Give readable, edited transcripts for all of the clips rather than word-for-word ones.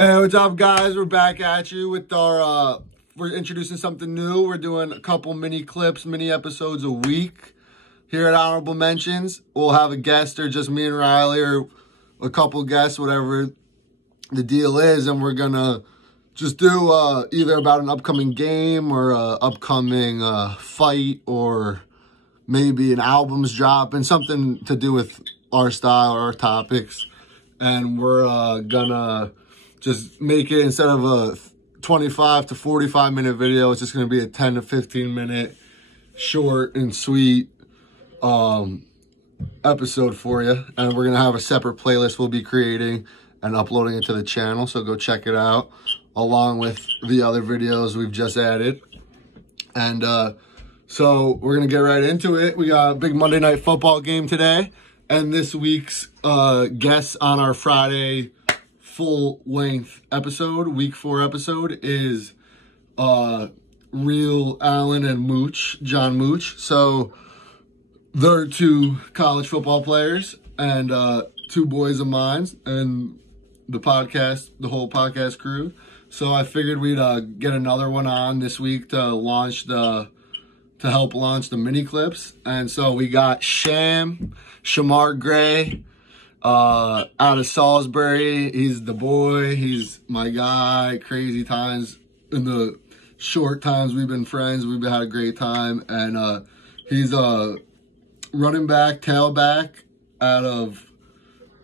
Hey, what's up, guys? We're back at you with our, we're introducing something new. We're doing a couple mini clips, mini episodes a week here at Honorable Mentions. We'll have a guest or just me and Riley or a couple guests, whatever the deal is. And we're going to just do either about an upcoming game or a upcoming fight or maybe an album's dropping, something to do with our style or our topics. And we're gonna just make it, instead of a 25 to 45 minute video, it's just gonna be a 10 to 15 minute short and sweet episode for you. And we're gonna have a separate playlist we'll be creating and uploading it to the channel, so go check it out along with the other videos we've just added. And so we're gonna get right into it. We got a big Monday Night Football game today, and this week's guest on our Friday full-length episode, week 4 episode, is Real Allen and Mooch, John Mooch. So they're two college football players and two boys of mine and the podcast, the whole podcast crew. So I figured we'd get another one on this week to help launch the mini clips. And so we got Shamar Gray, out of Salisbury. He's the boy. He's my guy. Crazy times. In the short times we've been friends, we've had a great time. And he's a running back, tailback,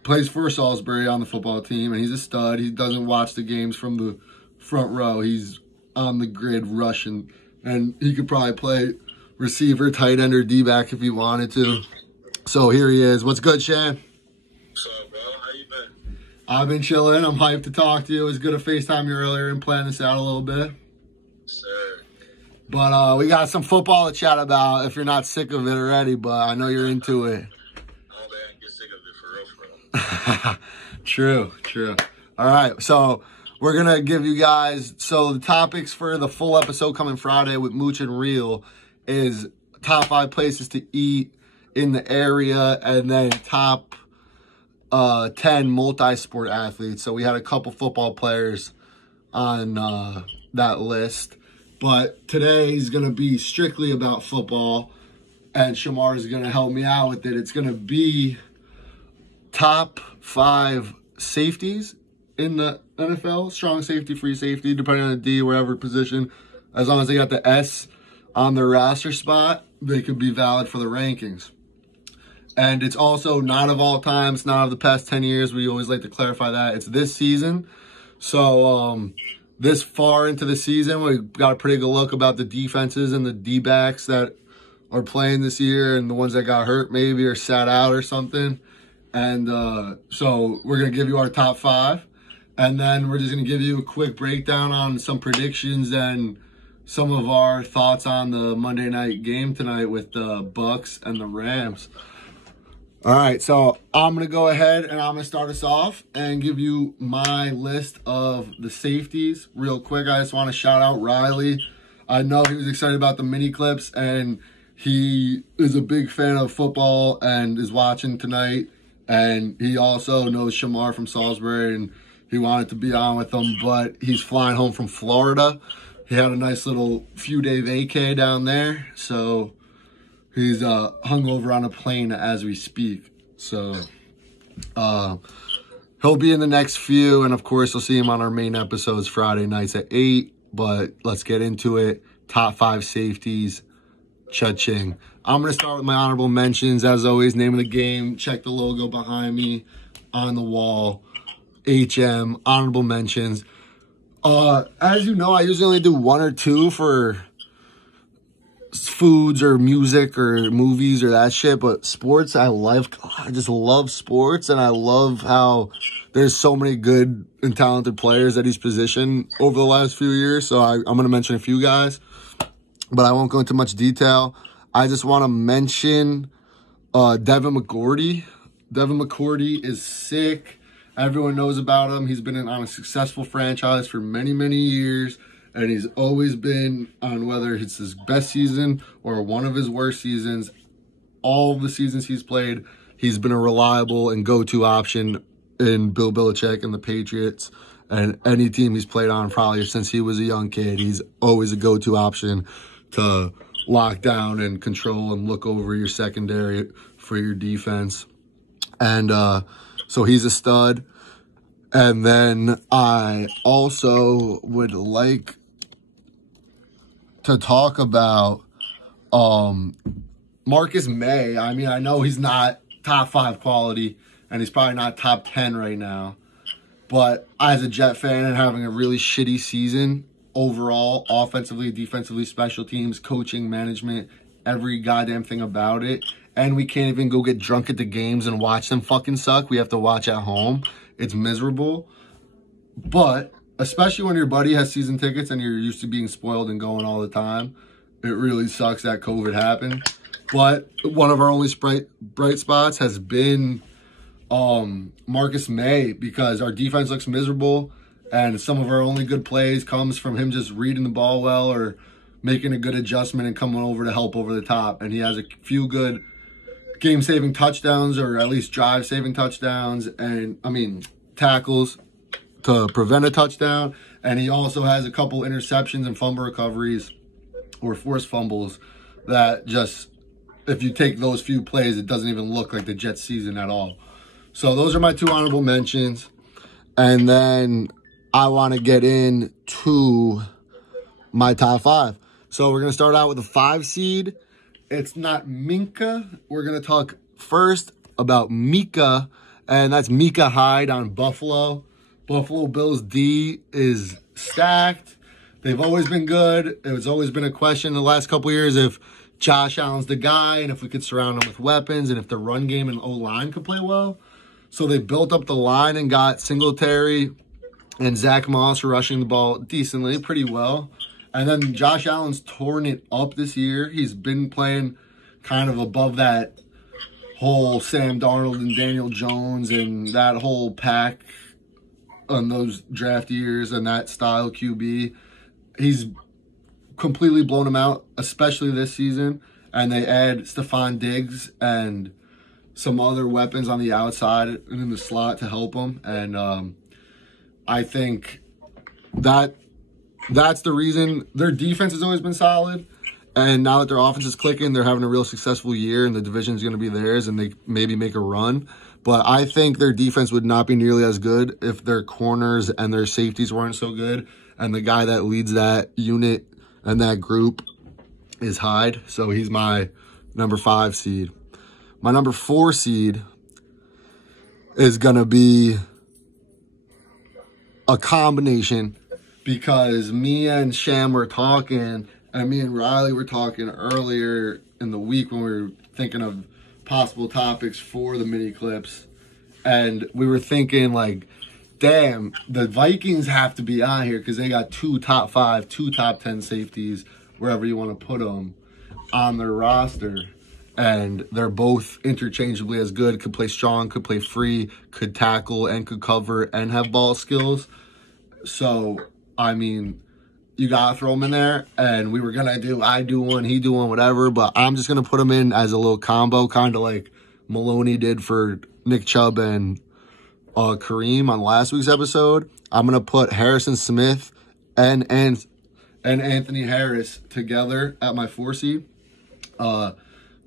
plays for Salisbury on the football team, and he's a stud. He doesn't watch the games from the front row. He's on the grid rushing, and he could probably play receiver, tight end, or D-back if he wanted to. So here he is. What's good, Sham? What's up, bro? How you been? I've been chilling. I'm hyped to talk to you. It was good to FaceTime you earlier and plan this out a little bit. Sir. But we got some football to chat about if you're not sick of it already, but I know you're into it. I don't think I can get sick of it for real. True. All right, so we're going to give you guys, so the topics for the full episode coming Friday with Mooch and Real is top 5 places to eat in the area, and then top 10 multi-sport athletes. So we had a couple football players on that list, but today is going to be strictly about football, and Shamar is going to help me out with it. It's going to be top 5 safeties in the NFL, strong safety, free safety, depending on the D, wherever position. As long as they got the S on their roster spot, they could be valid for the rankings. And it's also not of all time. It's not of the past 10 years. We always like to clarify that. It's this season. So this far into the season, we got a pretty good look about the defenses and the D-backs that are playing this year, and the ones that got hurt maybe or sat out or something. And so we're going to give you our top 5. And then we're just going to give you a quick breakdown on some predictions and some of our thoughts on the Monday night game tonight with the Bucks and the Rams. All right, so I'm going to go ahead and I'm going to start us off and give you my list of the safeties real quick. I just want to shout out Riley. I know he was excited about the mini clips, and he is a big fan of football and is watching tonight. And he also knows Shamar from Salisbury, and he wanted to be on with them, but he's flying home from Florida. He had a nice little few-day vacay down there, so he's hung over on a plane as we speak. So he'll be in the next few, and of course, you'll see him on our main episodes Friday nights at 8. But let's get into it. Top 5 safeties. Cha-ching. I'm going to start with my honorable mentions. As always, name of the game. Check the logo behind me on the wall. HM, honorable mentions. As you know, I usually only do 1 or 2 for foods or music or movies or that shit, but sports, I just love sports, and I love how there's so many good and talented players at each position over the last few years. So I'm going to mention a few guys, but I won't go into much detail. I just want to mention Devin McCourty. Devin McCourty is sick. Everyone knows about him. He's been on a successful franchise for many, many years, and he's always been on, whether it's his best season or one of his worst seasons, all of the seasons he's played, he's been a reliable and go-to option in Bill Belichick and the Patriots. And any team he's played on probably since he was a young kid, he's always a go-to option to lock down and control and look over your secondary for your defense. And so he's a stud. And then I also would like to talk about Marcus Maye. I mean, I know he's not top 5 quality, and he's probably not top 10 right now. But as a Jet fan and having a really shitty season overall, offensively, defensively, special teams, coaching, management, every goddamn thing about it. And we can't even go get drunk at the games and watch them fucking suck. We have to watch at home. It's miserable. But especially when your buddy has season tickets and you're used to being spoiled and going all the time, it really sucks that COVID happened. But one of our only bright spots has been Marcus Maye, because our defense looks miserable and some of our only good plays comes from him just reading the ball well or making a good adjustment and coming over to help over the top. And he has a few good game-saving touchdowns, or at least drive-saving touchdowns, and tackles to prevent a touchdown. And he also has a couple interceptions and fumble recoveries or forced fumbles that just, if you take those few plays, it doesn't even look like the Jets season at all. So those are my 2 honorable mentions. And then I want to get into my top 5. So we're going to start out with a 5 seed. It's not Minka. We're going to talk first about Mika, and that's Mika Hyde on Buffalo. Buffalo Bills D is stacked. They've always been good. It's always been a question the last couple years if Josh Allen's the guy and if we could surround him with weapons and if the run game and O-line could play well. So they built up the line and got Singletary and Zach Moss rushing the ball decently, pretty well. And then Josh Allen's torn it up this year. He's been playing kind of above that whole Sam Darnold and Daniel Jones and that whole pack on those draft years and that style QB. He's completely blown him out, especially this season. And they add Stephon Diggs and some other weapons on the outside and in the slot to help him. And I think that's the reason their defense has always been solid. And now that their offense is clicking, they're having a real successful year and the division is going to be theirs and they maybe make a run. But I think their defense would not be nearly as good if their corners and their safeties weren't so good. And the guy that leads that unit and that group is Hyde. So he's my number 5 seed. My number 4 seed is going to be a combination, because me and Sham were talking, and me and Riley were talking earlier in the week when we were thinking of possible topics for the mini clips. And we were thinking, like, damn, the Vikings have to be on here because they got 2 top 5, 2 top 10 safeties, wherever you want to put them, on their roster. And they're both interchangeably as good, could play strong, could play free, could tackle and could cover and have ball skills. So, I mean, you got to throw them in there. And we were going to do, I do one, he do one, whatever. But I'm just going to put them in as a little combo, kind of like Maloney did for Nick Chubb and Kareem on last week's episode. I'm going to put Harrison Smith and Anthony Harris together at my 4 seed.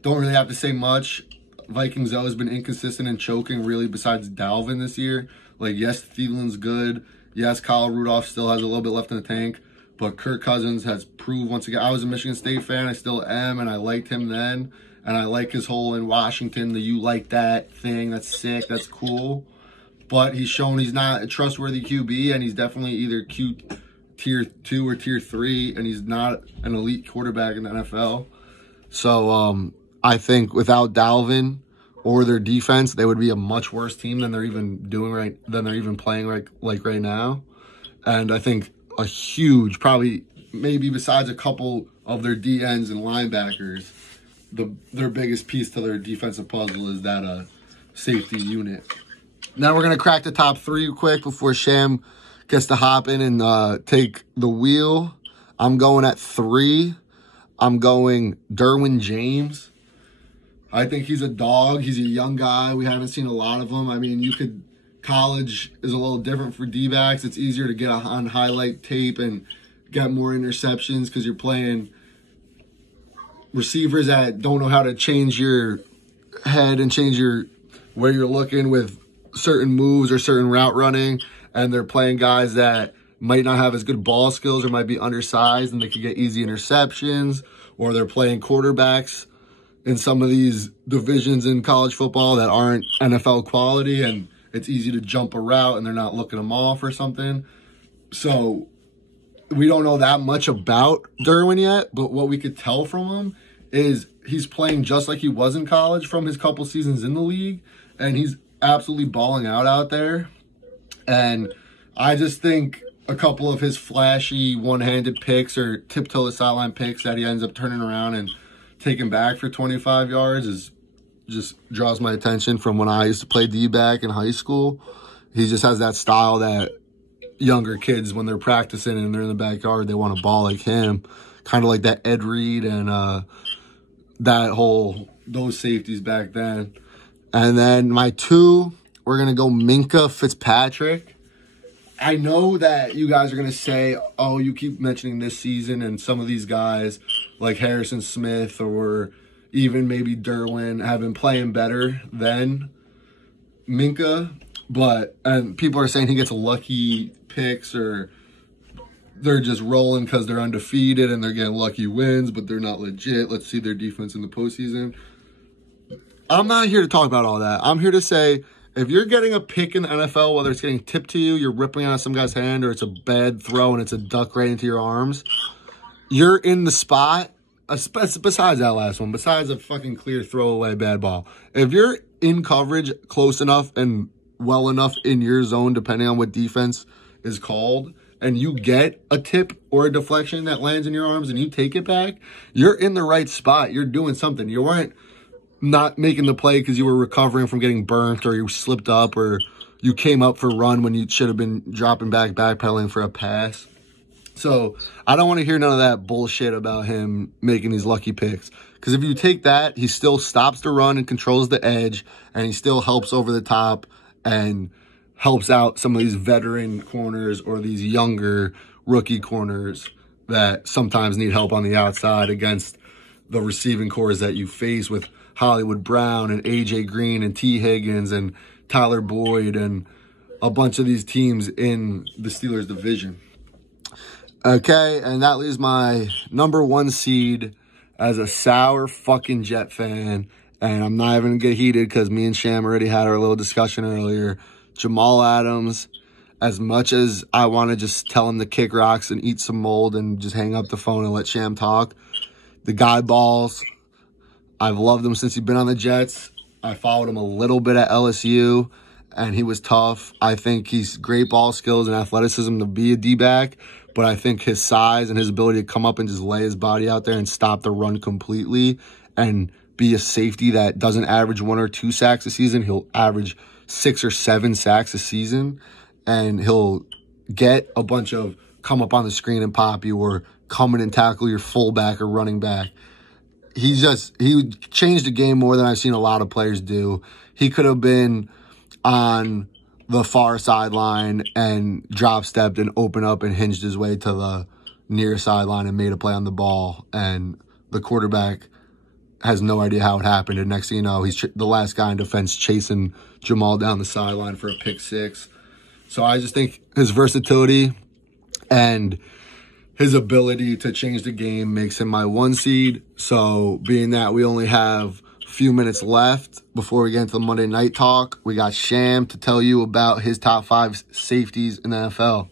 Don't really have to say much. Vikings always been inconsistent and choking, really, besides Dalvin this year. Like, yes, Thielen's good. Yes, Kyle Rudolph still has a little bit left in the tank. But Kirk Cousins has proved once again. I was a Michigan State fan. I still am, and I liked him then. And I like his whole in Washington, the you like that thing. That's sick. That's cool. But he's shown he's not a trustworthy QB, and he's definitely either tier 2 or tier 3, and he's not an elite quarterback in the NFL. So, I think without Dalvin or their defense, they would be a much worse team than they're even playing right now. And I think a huge, probably maybe besides a couple of their DNs and linebackers, their biggest piece to their defensive puzzle is that safety unit. Now we're gonna crack the top 3 quick before Sham gets to hop in and take the wheel. I'm going at 3. I'm going Derwin James. I think he's a dog. He's a young guy. We haven't seen a lot of him. I mean, you could college is a little different for D-backs. It's easier to get on highlight tape and get more interceptions because you're playing receivers that don't know how to change your head and change your where you're looking with certain moves or certain route running, and they're playing guys that might not have as good ball skills or might be undersized and they could get easy interceptions, or they're playing quarterbacks in some of these divisions in college football that aren't NFL quality, and it's easy to jump a route and they're not looking them off or something. So we don't know that much about Derwin yet, but what we could tell from him is he's playing just like he was in college from his couple seasons in the league, and he's absolutely balling out there. And I just think a couple of his flashy one-handed picks or tip-toe the sideline picks that he ends up turning around and taking back for 25 yards is just draws my attention from when I used to play D-back in high school. He just has that style that younger kids, when they're practicing and they're in the backyard, they want to ball like him. Kind of like that Ed Reed and those safeties back then. And then my 2, we're going to go Minkah Fitzpatrick. I know that you guys are going to say, oh, you keep mentioning this season and some of these guys like Harrison Smith or even maybe Derwin have been playing better than Minkah. And people are saying he gets lucky picks or they're just rolling because they're undefeated and they're getting lucky wins, but they're not legit. Let's see their defense in the postseason. I'm not here to talk about all that. I'm here to say, if you're getting a pick in the NFL, whether it's getting tipped to you, you're ripping out of some guy's hand, or it's a bad throw and it's a duck right into your arms, you're in the spot, besides that last one, besides a fucking clear throwaway bad ball. If you're in coverage close enough and well enough in your zone, depending on what defense is called, and you get a tip or a deflection that lands in your arms and you take it back, you're in the right spot. You're doing something. You weren't not making the play because you were recovering from getting burnt or you slipped up or you came up for a run when you should have been dropping back, backpedaling for a pass. So I don't want to hear none of that bullshit about him making these lucky picks. Because if you take that, he still stops the run and controls the edge, and he still helps over the top and helps out some of these veteran corners or these younger rookie corners that sometimes need help on the outside against the receiving cores that you face with Hollywood Brown and A.J. Green and T. Higgins and Tyler Boyd and a bunch of these teams in the Steelers division. Okay, and that leaves my number 1 seed as a sour fucking Jet fan. And I'm not even going to get heated because me and Sham already had our little discussion earlier. Jamal Adams, as much as I want to just tell him to kick rocks and eat some mold and just hang up the phone and let Sham talk, the guy balls. I've loved him since he's been on the Jets. I followed him a little bit at LSU, and he was tough. I think he's great ball skills and athleticism to be a D-back, but I think his size and his ability to come up and just lay his body out there and stop the run completely and be a safety that doesn't average 1 or 2 sacks a season. He'll average 6 or 7 sacks a season, and he'll get a bunch of come up on the screen and pop you or come in and tackle your fullback or running back. He changed the game more than I've seen a lot of players do. He could have been on the far sideline and drop stepped and opened up and hinged his way to the near sideline and made a play on the ball. And the quarterback has no idea how it happened. And next thing you know, he's the last guy in defense chasing Jamal down the sideline for a pick 6. So I just think his versatility and his ability to change the game makes him my 1 seed. So being that we only have a few minutes left before we get into the Monday night talk, we got Sham to tell you about his top 5 safeties in the NFL. All right,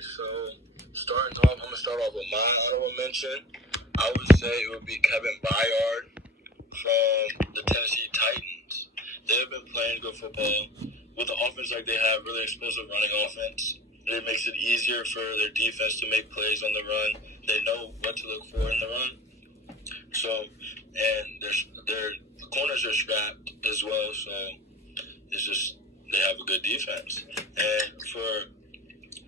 so I'm going to start off with my honorable mention. I would say it would be Kevin Byard from the Tennessee Titans. They've been playing good football with the offense like they have, really explosive running offense. It makes it easier for their defense to make plays on the run. They know what to look for in the run. So, and their corners are strapped as well. So it's just they have a good defense. And for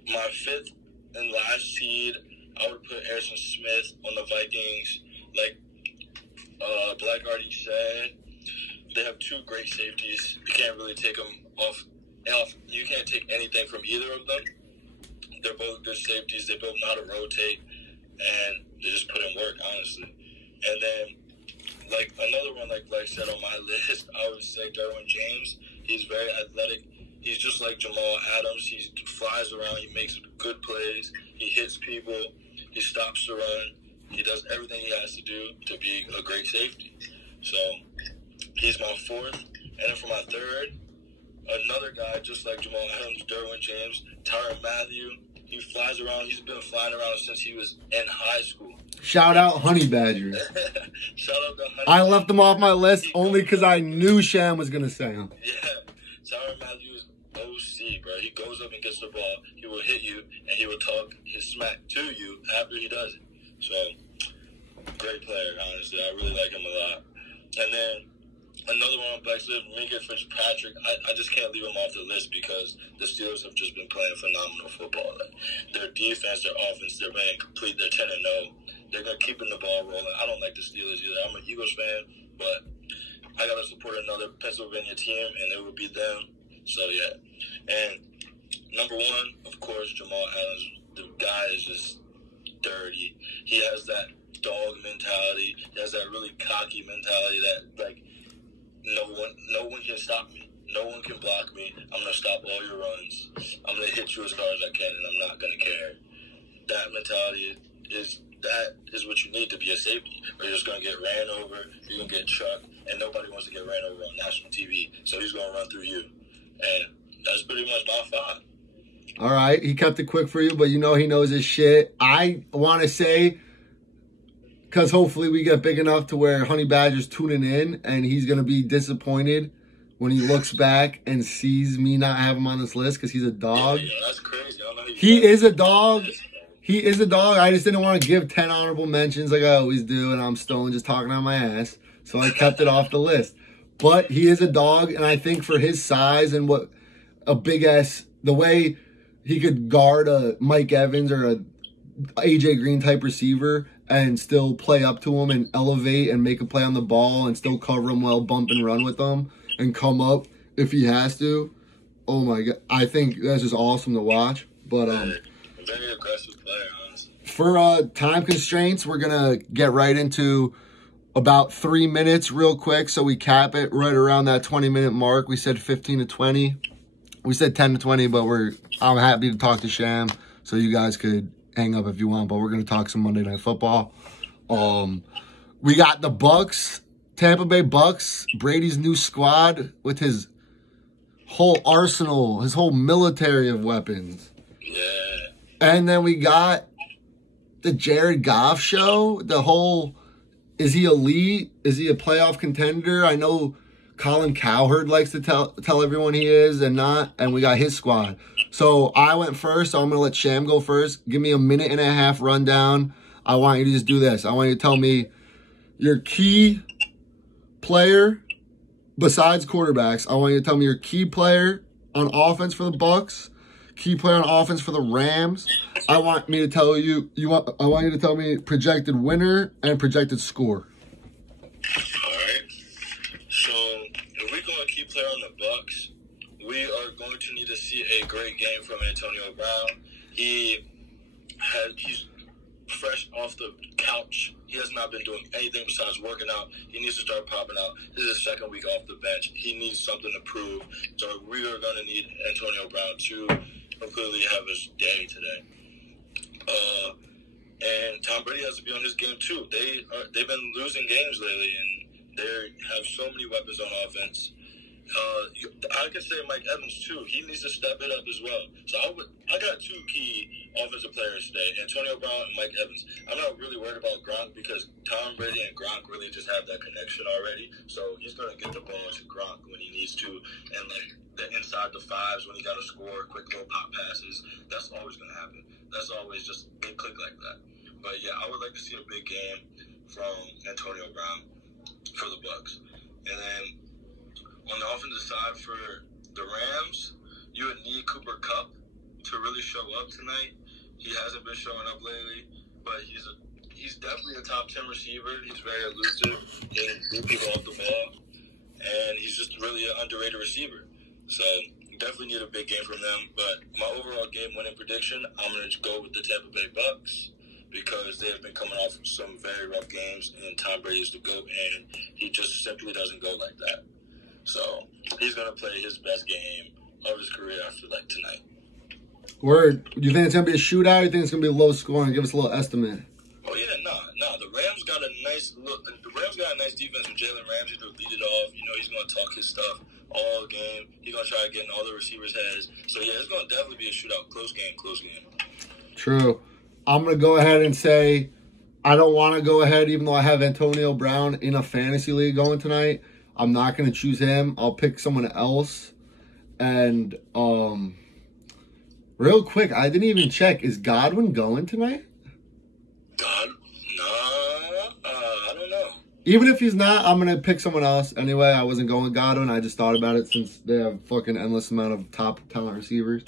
my 5th and last seed, I would put Harrison Smith on the Vikings. Like Black already said, they have two great safeties. You can't really take them off. You can't take anything from either of them. They're both good safeties. They both know how to rotate, and they just put in work, honestly. And then, like, another one, like I said on my list, I would say Derwin James. He's very athletic. He's just like Jamal Adams. He flies around. He makes good plays. He hits people. He stops the run. He does everything he has to do to be a great safety. So he's my fourth. And then for my third, another guy just like Jamal Adams, Derwin James, Tyrann Mathieu. He flies around. He's been flying around since he was in high school. Shout out Honey Badger. Shout out to Honey. I left him off my list only because I knew Sham was going to say him. Yeah. Tyrann Mathieu is OC, bro. He goes up and gets the ball. He will hit you, and he will talk his smack to you after he does it. So, great player, honestly. I really like him a lot. And then another one on Black's list, Minka Fitzpatrick. I just can't leave him off the list because the Steelers have just been playing phenomenal football. Like, their defense, their offense, they're playing complete. They're 10-0. They're going to keep the ball rolling. I don't like the Steelers either. I'm an Eagles fan, but I got to support another Pennsylvania team, and it would be them. So, yeah. And number one, of course, Jamal Adams. The guy is just dirty. He has that dog mentality. He has that really cocky mentality that, like, no one can stop me. No one can block me. I'm going to stop all your runs. I'm going to hit you as hard as I can, and I'm not going to care. That mentality is what you need to be a safety. Or you're just going to get ran over, you're going to get chucked, and nobody wants to get ran over on national TV. So he's going to run through you. And that's pretty much my five. All right. He kept it quick for you, but you know he knows his shit. I want to say, because hopefully we get big enough to where Honey Badger's tuning in, and he's going to be disappointed when he looks back and sees me not have him on this list because he's a dog. Yeah, that's crazy. I don't know how he is a dog. He is a dog. I just didn't want to give 10 honorable mentions like I always do, and I'm stoned just talking on my ass. So I kept it off the list. But he is a dog, and I think for his size and what a big-ass, the way he could guard a Mike Evans or a AJ Green type receiver and still play up to him and elevate and make a play on the ball and still cover him well, bump and run with them and come up if he has to. Oh, my God. I think that's just awesome to watch. But very aggressive player, honestly. For time constraints, we're going to get right into about 3 minutes real quick. So we cap it right around that 20-minute mark. We said 15 to 20. We said 10 to 20, but I'm happy to talk to Sham. So you guys could hang up if you want, but we're going to talk some Monday Night Football. We got the Bucks, Tampa Bay Bucks, Brady's new squad with his whole arsenal, his whole military of weapons. Yeah. And then we got the Jared Goff show, the whole, is he elite? Is he a playoff contender? I know Colin Cowherd likes to tell everyone he is and not, and we got his squad. So I went first, so I'm going to let Sham go first. Give me a 1.5-minute rundown. I want you to just do this. I want you to tell me your key player besides quarterbacks. I want you to tell me your key player on offense for the Bucks, key player on offense for the Rams. I want you to tell me projected winner and projected score. All right. So if we go and key player on the Bucks, we are going to need to see a great game from Antonio Brown. He's fresh off the couch. He has not been doing anything besides working out. He needs to start popping out. This is his second week off the bench. He needs something to prove. So we are going to need Antonio Brown to completely have his day today. And Tom Brady has to be on his game too. They've been losing games lately, and they have so many weapons on offense. I could say Mike Evans too. He needs to step it up as well. So I got two key offensive players today: Antonio Brown and Mike Evans. I'm not really worried about Gronk because Tom Brady and Gronk really just have that connection already. So he's gonna get the ball to Gronk when he needs to, and like the inside the fives when he got to score, quick little pop passes. That's always gonna happen. That's always just big click like that. But yeah, I would like to see a big game from Antonio Brown for the Bucks, and then. On the offensive side for the Rams, you would need Cooper Kupp to really show up tonight. He hasn't been showing up lately, but he's definitely a top 10 receiver. He's very elusive. He can beat people off the ball. and he's just really an underrated receiver. So definitely need a big game from them. But my overall game winning prediction, I'm going to go with the Tampa Bay Bucks because they have been coming off some very rough games, and Tom Brady is the GOAT, and he just simply doesn't go like that. So he's going to play his best game of his career after like tonight. Word. Do you think it's going to be a shootout? Or you think it's going to be a low scoring? Give us a little estimate. Oh yeah, nah. The Rams got a nice look. The Rams got a nice defense with Jalen Ramsey to lead it off. You know, he's going to talk his stuff all game. He's going to try to get in all the receivers' heads. So yeah, it's going to definitely be a shootout. Close game. True. I'm going to go ahead and say I don't want to go ahead, even though I have Antonio Brown in a fantasy league going tonight. I'm not going to choose him. I'll pick someone else. And real quick, I didn't even check. Is Godwin going tonight? I don't know. Even if he's not, I'm going to pick someone else. Anyway, I wasn't going with Godwin. I just thought about it since they have fucking endless amount of top talent receivers.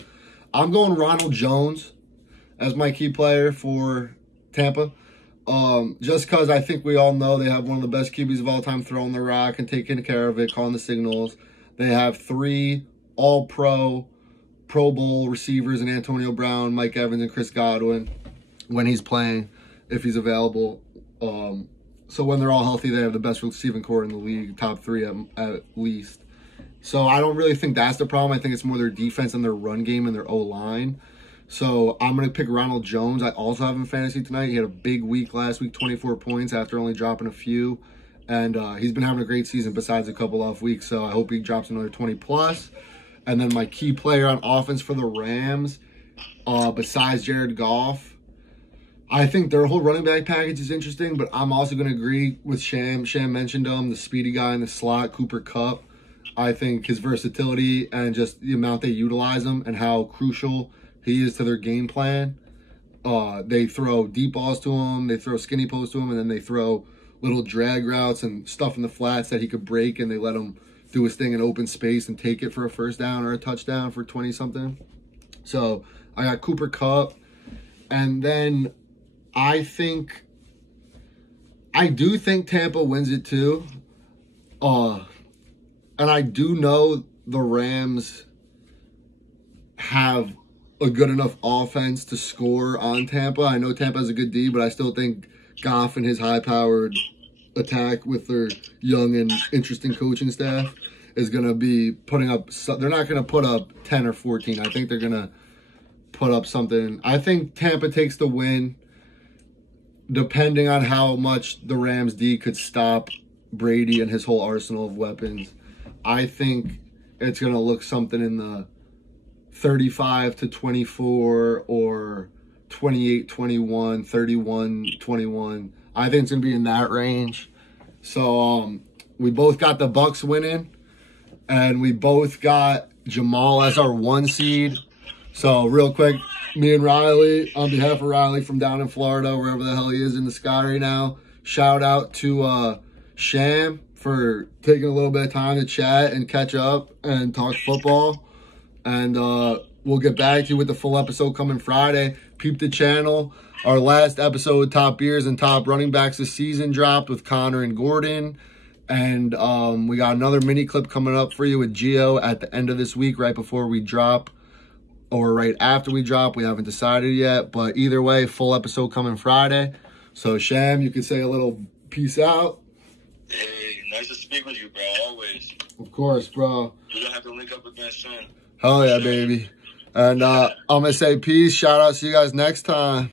I'm going Ronald Jones as my key player for Tampa. Just because I think we all know they have one of the best QBs of all time throwing the rock and taking care of it, calling the signals. They have 3 all-pro, Pro Bowl receivers in Antonio Brown, Mike Evans, and Chris Godwin when he's playing, if he's available. So when they're all healthy, they have the best receiving core in the league, top 3 at least. So I don't really think that's the problem. I think it's more their defense and their run game and their O-line. So I'm going to pick Ronald Jones. I also have him in fantasy tonight. He had a big week last week, 24 points after only dropping a few. And he's been having a great season besides a couple off weeks. So I hope he drops another 20+. And then my key player on offense for the Rams, besides Jared Goff, I think their whole running back package is interesting, but I'm also going to agree with Sham. Sham mentioned him, the speedy guy in the slot, Cooper Kupp. I think his versatility and just the amount they utilize him and how crucial he is to their game plan. They throw deep balls to him, they throw skinny posts to him, and then they throw little drag routes and stuff in the flats that he could break, and they let him do his thing in open space and take it for a first down or a touchdown for 20-something. So I got Cooper Kupp. And then I do think Tampa wins it too. And I do know the Rams have a good enough offense to score on Tampa. I know Tampa has a good D, but I still think Goff and his high-powered attack with their young and interesting coaching staff is going to be putting up. They're not going to put up 10 or 14. I think they're going to put up something. I think Tampa takes the win, depending on how much the Rams D could stop Brady and his whole arsenal of weapons. I think it's going to look something in the 35-24 or 28-21, 31-21. I think it's going to be in that range. So we both got the Bucks winning, and we both got Jamal as our 1 seed. So real quick, me and Riley, on behalf of Riley from down in Florida, wherever the hell he is in the sky right now, shout out to Sham for taking a little bit of time to chat and catch up and talk football. And we'll get back to you with the full episode coming Friday. Peep the channel. Our last episode, Top Beers and Top Running Backs this season, dropped with Connor and Gordon. And we got another mini clip coming up for you with Gio at the end of this week, right before we drop. Or right after we drop. We haven't decided yet. But either way, full episode coming Friday. So, Sham, you can say a little peace out. Hey, nice to speak with you, bro. Always. Of course, bro. We're going to have to link up again soon. Hell yeah, baby. And I'm going to say peace. Shout out. See you guys next time.